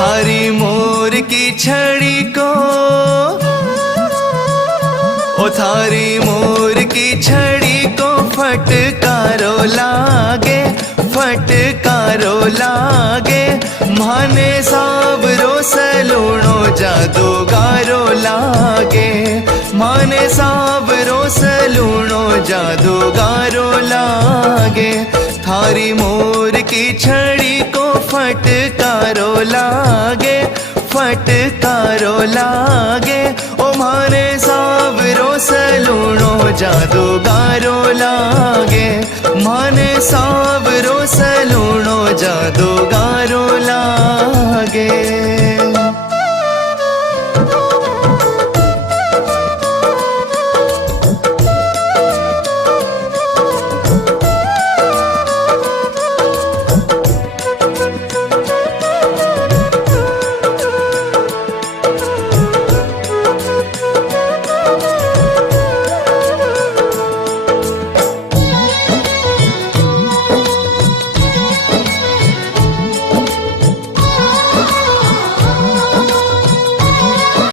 थारी मोर की छड़ी को, ओ थारी मोर की छड़ी को फटकारो लागे, फटकारो लागे। माने सावरो सलूणो जादूगारो लागे, माने सावरो सलूणो जादूगारो लागे। थारी मोर की छड़ी को फटकारो लागे, फटकारो लागे। ओ माने सावरो सलूणो जादूगारो लागे, माने सावरो सलूणो जादूगारो लागे।